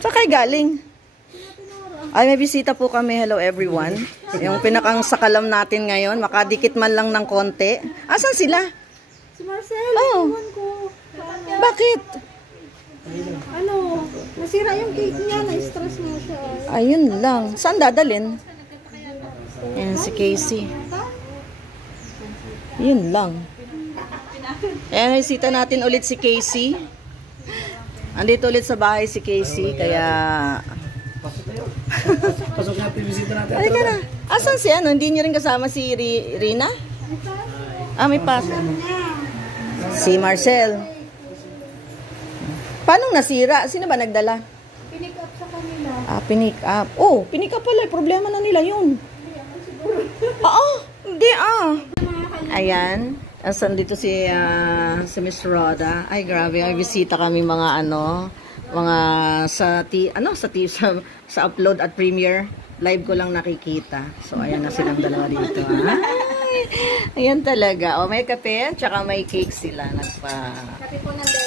Saan kayo galing? Ay, may bisita po kami. Hello everyone. Yung pinakang sakalam natin ngayon. Makadikit man lang ng konti. Asan sila? Si Marcel. Oh. Bakit? Ano, nasira yung cake niya. Na-stress nga siya. Ayun lang. Saan dadalhin? Ayan si Casey. Yun lang. Ayan, bisita natin ulit si Casey. Andito ulit sa bahay si Casey. Kaya... Pasok natin, bisita natin. Halika na. Asan si ano? Hindi niyo rin kasama si Rina? Ah, may pasok. Si Marcel. Paano nasira? Sino ba nagdala? Pinick up sa kanila. Ah, pinick up. Oh, pinick up pala. Problema na nila yun. Oo. Hindi Ayan. Asan dito si Miss Rhoda. Ay, grabe. Ay, bisita kami mga mga sa upload at premiere. Live ko lang nakikita. So, ayan na silang dalawa dito. Ay, ayan talaga. O, may kape, tsaka may cake sila.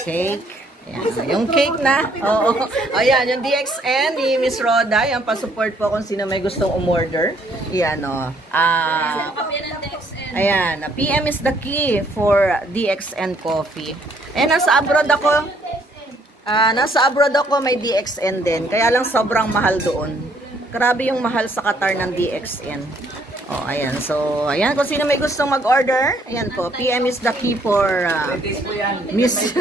Cake. Ayan, yung cake na. Oo. Ayan, yung DXN ni Miss Rhoda. Yan, pa-support po kung sino may gustong umorder. Ayan, o. Ayan, PM is the key for DXN coffee. Ayan, nasa abroad ako, may DXN din. Kaya lang sobrang mahal doon. Grabe yung mahal sa Qatar ng DXN. Oh, ayan. So, ayan. Kung sino may gustong mag-order, ayan po. PM is the key for Miss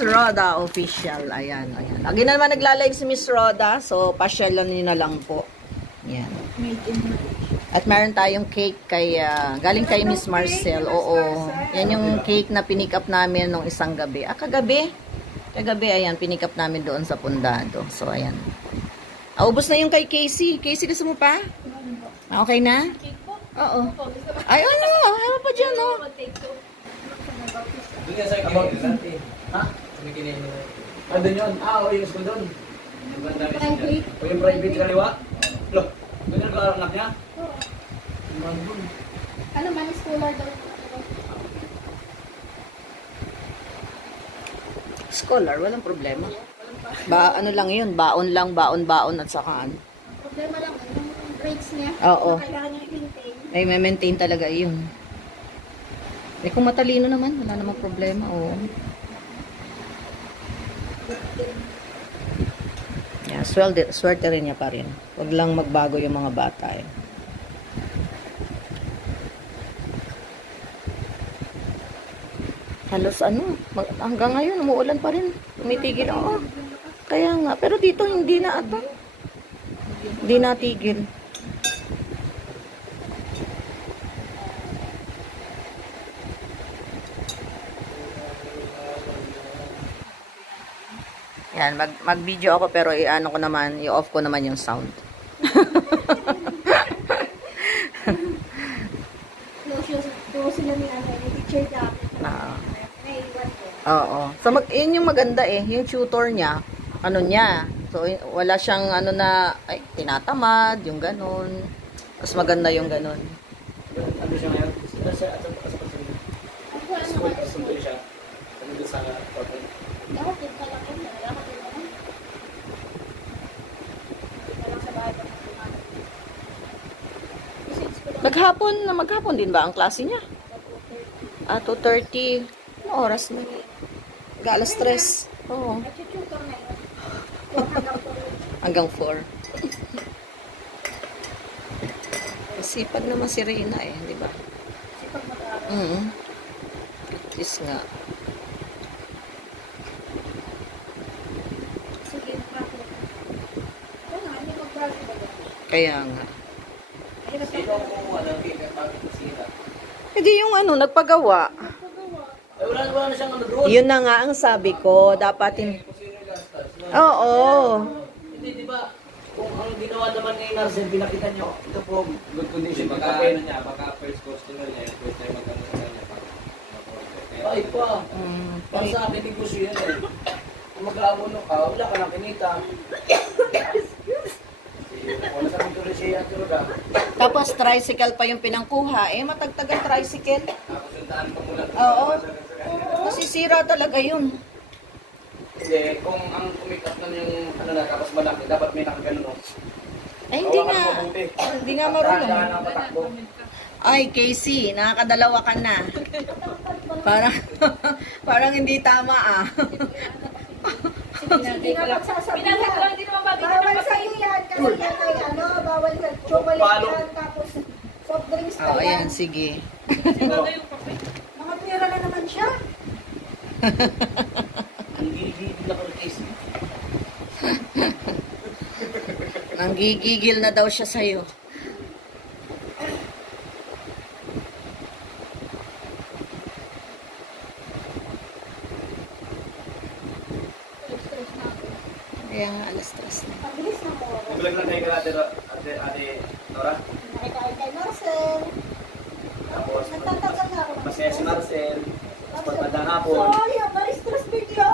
Rhoda official. Ayan, ayan. Lagi na naman nagla-live si Miss Rhoda. So, pasyalan niyo na lang po. Ayan. At meron tayong cake galing kay Miss Marcel. Oo. Yan yung cake na pinick up namin nung isang gabi. Kagabi, ayan, pinick up namin doon sa Pundado. So, ayan. Ubos na yung kay Casey. Casey, gusto mo pa? Okay na? Oo. Ay, ano? Ano pa dyan, no? Doon yan sa kinilante. Ha? Doon yun. Oo, yung school doon. O yung private kaliwa? Look, doon yung anak niya? Ano man, scholar daw. Scholar, walang problema. Ano lang yun, baon at saka ano. Problema lang, yung grades niya. Oo. Kailangan niya i-maintain. Ay, may maintain talaga yun. Eh, kung matalino naman, wala namang problema. Oo. Yeah, swerte rin niya pa rin. Huwag lang magbago yung mga bata. Eh. Halos hanggang ngayon, umuulan pa rin. Tumitigil ako. Kaya nga, pero dito hindi na ata. Hindi natigil. Yan, mag-video ako pero i-off ko naman yung sound. Close sila ni teacher dapat. Oo. So, yun yung maganda yung tutor niya, so, wala siyang tinatamad, yung ganon. Mas maganda yung ganon. Ano siya ngayon? Sila siya at sa pagsasabi. School siya. Ano doon sa hotel? Maghapon din ba ang klase niya? 2:30. Ano oras na? Alas 3. Oo. Hanggang 4. Sipag naman si Rina di ba? Sipag mag-aaral. Is nga. Sige, Kaya nga. Sino kung kinapagpasira? Hindi yung nagpagawa. Ay, wala na siyang doon. Yun na nga ang sabi ko. Dapat Oo. Hindi, di ba? Kung ang ginawa naman ni Marcel, pinakita niyo, ito po, good condition. Baka first customer niya, first time magkano sa kanya. Ay pa. Para sa akin, hindi gusto yan Kung mag-aabono ka, wala ka nang kinita. Wala sa pintuloy siya yan, Tapos tricycle pa yung pinangkuha. Matagtagan tricycle. Tapos yung daan pa mula. Oo. Masisira talaga yun. Hindi, kung ang kumik up na yung ano na, tapos malaki, dapat may nakagano, no? Ay, hindi nga. Hindi nga marunong. Dahan-dahan ang patakbo. Ay, Casey, nakakadalawa ka na. Parang, parang hindi tama ah. Hindi na pagsasabihan. Bawal sa iyo yan. Kasi yan ay ano, bawal sa chocolate yan. Tapos soft drinks ka Oh, ayan, yan. sige. Mga pera na naman siya. Ang gigil na ko case. Nanggigigil na daw siya sa'yo. Kaya nga, alas 3 na. Pabilis na po. Naglag lang kayo ate Nora. Nakikain kay Marcel. Tapos, Nagtatagal na ako. masaya si Marcel. Tapos pagkadang hapon. Ay, na-stress bigla.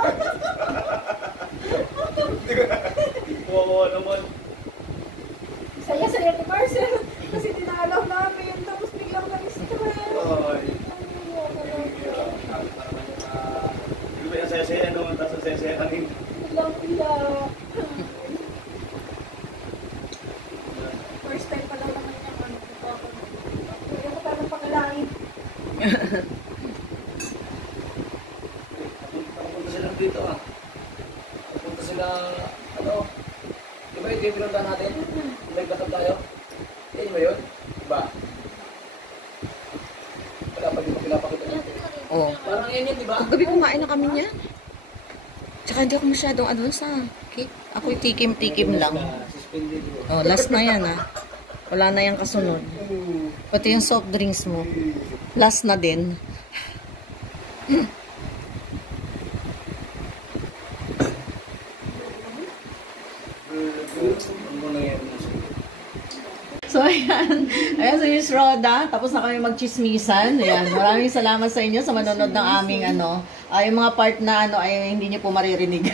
Oo naman. Saya-saya ni Marcel. Kasi tinalaw namin. Tapos biglang na-stress. Ay. Di ba yung saya-saya naman, tapos saya-saya kami. Biglang iyak. First time pa lang naman niya. Kaya ko parang pakalain. Punta sila dito ah. Punta sila, ano, di ba yung pinunta natin? Nagbatag tayo? Hindi ba yun? Diba? Wala pa din pinapakita niya. Oh. Parang yan yun, di ba? Gabi kumain na kami niyan. Tsaka hindi ako masyadong ano sa cake. Ako'y tikim-tikim lang. Suspended yun. Oh, last na yan ah. Wala na yung kasunod. Pati yung soft drinks mo. Last na din. Ano mo nangyari na siya? So, ayan. Ayan si Miss Rhoda. Tapos na kami magchismisan. Ayan. Maraming salamat sa inyo sa manonood ng aming ano. Yung mga part na ano ay hindi niyo po maririnig.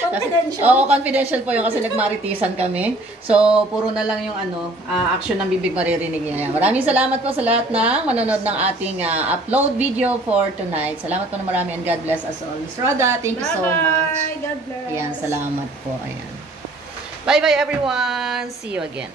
Confidential. Oo, confidential po yun kasi nagmaritisan kami. So, puro na lang yung ano, action ng bibig maririnig niya. Ayan. Maraming salamat po sa lahat ng manonood ng ating upload video for tonight. Salamat po na marami and God bless us all. Miss Rhoda, thank you so much. Bye. God bless. Ayan, salamat po. Ayan. Bye-bye everyone. See you again.